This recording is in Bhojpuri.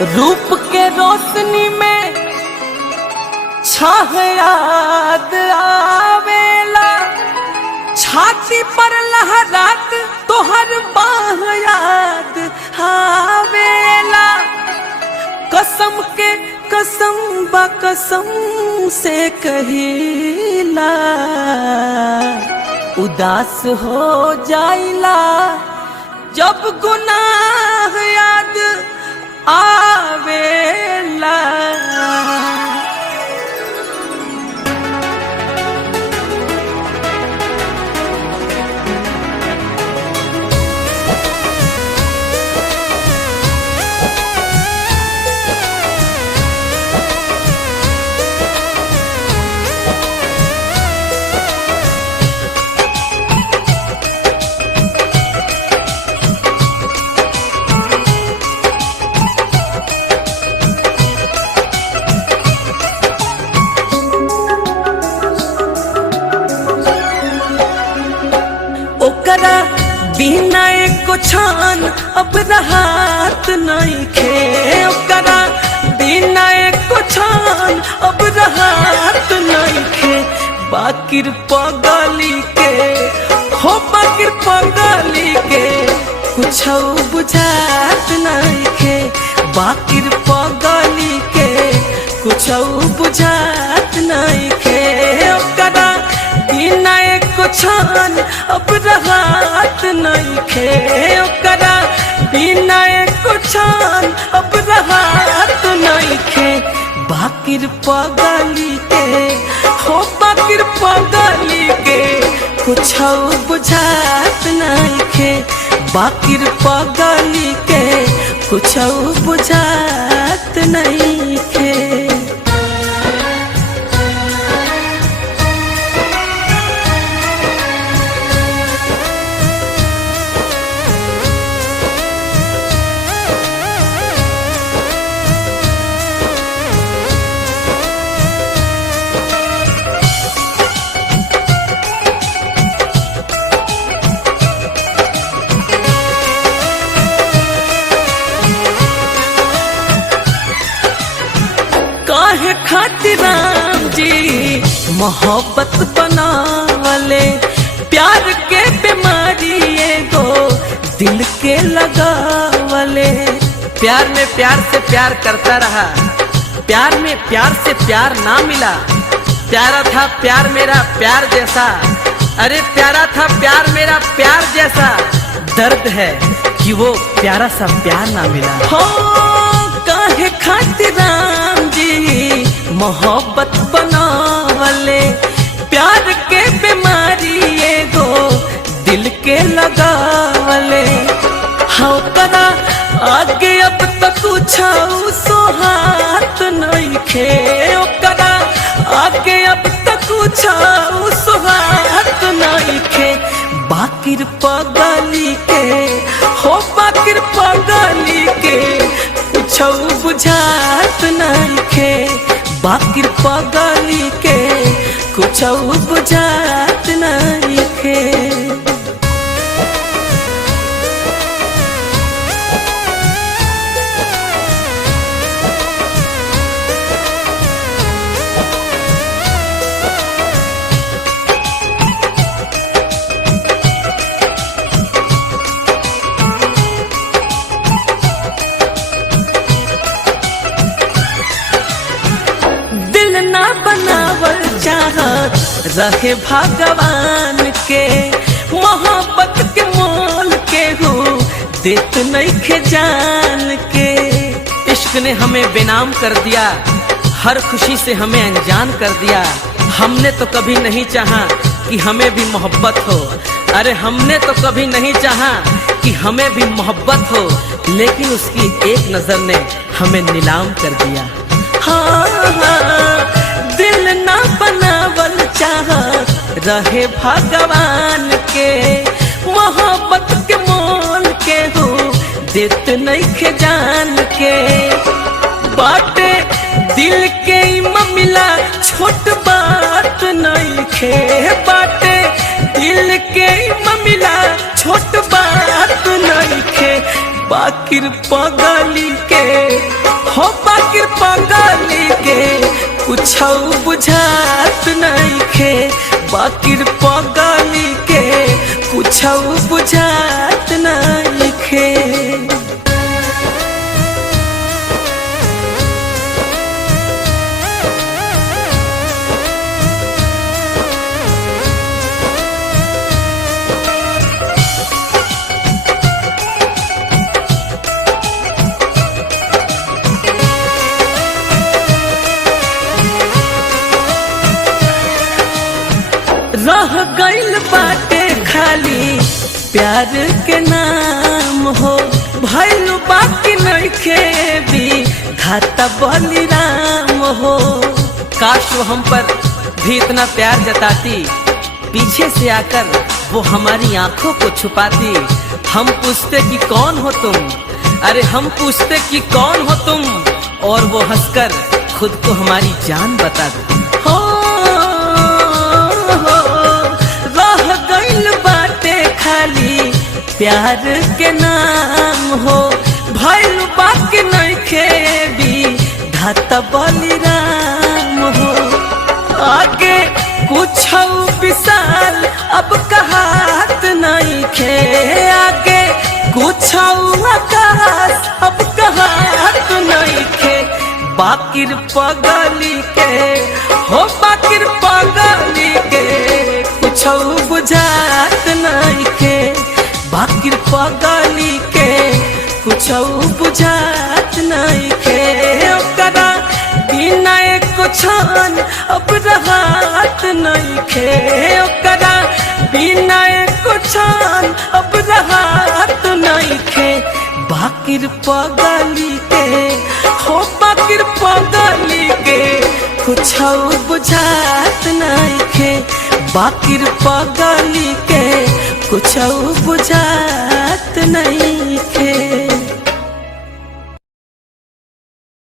रूप के रोशनी में छाह याद आवेला, छाती पर लहरात तोहर बाह याद आवेला। कसम के कसम बा कसम से कहिला, उदास हो जाइला जब गुनाह याद आवेला। ओकरा बिना एको छान अब राहत नहीं खे, ओकरा बिना एको छान अब राहत नहीं खे। बाकिर पगली के हो बाकिर पगली के कुछ बुझात नहीं खे, बाकिर पगली के कुछ बुझात नहीं खे। ओकरा बिना एको छान अब राहत नहीं खे, ओकरा बिना एको छान अब राहत नहीं खे। बाकिर पगली के हो बाकिर पगली के कुछ बुझात नहीं खे, बाकिर पगली के कुछ बुझात नहीं खे। काहे खातिर राम जी मोहब्बत बनावले, प्यार के बीमारी एगो दिल के लगावले। प्यार में प्यार से प्यार करता रहा, प्यार में प्यार से प्यार ना मिला। प्यारा था प्यार मेरा प्यार जैसा, अरे प्यारा था प्यार मेरा प्यार जैसा। दर्द है कि वो प्यारा सा प्यार ना मिला। हो काहे खातिर राम जी मोहब्बत बनावले, प्यार के बीमारी एगो दिल के लगावले। हाँ करा आगे अब तक कुछ सोहात नहीं खे, ओकरा आगे अब तक कुछ सोहात नहीं खे। बाकिर पगली के हो बाकिर पगली के कुछ बुझात नहीं खे, बाकिर पगली के कुछ बुझात नहीं खे। बनावल चाहत रहे भगवान के, मोहब्बत के मोल के हो देत नहीं खे जान के। इश्क ने हमें बेनाम कर दिया, हर खुशी से हमें अनजान कर दिया। हमने तो कभी नहीं चाहा कि हमें भी मोहब्बत हो, अरे हमने तो कभी नहीं चाहा कि हमें भी मोहब्बत हो, लेकिन उसकी एक नजर ने हमें नीलाम कर दिया। हाँ दिल ना बनावल चाहत रहे भगवान के, मोहब्बत के मोल के हो देत नहीं खे जान के। बाटे दिल के मामला छोट बात नहीं खे, बाटे दिल के मामला छोट बात नहीं खे। बाकिर पगली के हो बाकिर पगली के कुछ बुझात नहीं खे, बाकिर पगली के कुछ बुझात नहीं खे। रह गइल बाटे खाली प्यार के नाम हो, भइल बाकी नइखे भी खाता बलिराम हो। काश वो हम पर भी इतना प्यार जताती, पीछे से आकर वो हमारी आंखों को छुपाती। हम पूछते कि कौन हो तुम, अरे हम पूछते कि कौन हो तुम, और वो हंसकर खुद को हमारी जान बताती। हो रह गइल बाटे खाली प्यार के नाम हो, भइल बाकी नइखे भी धाता बलिराम हो। आगे कुछ विशाल अब कहात नइखे, आगे कुछ आकाश अब कहात नइखे। बाकिर पगली के हो, बाकिर पगली के कुछ बुझात नइखे, बाकिर पगली के कुछ बुझात नइखे। ओकरा बिना एको क्षण अब रहत नइखे, ओकरा बिना एको क्षण अब रहत नइखे। बाकिर पगली के हो, बाकिर पगली के कुछ बुझात नइखे, बाकिर पगली के कुछ बुझात नइखे।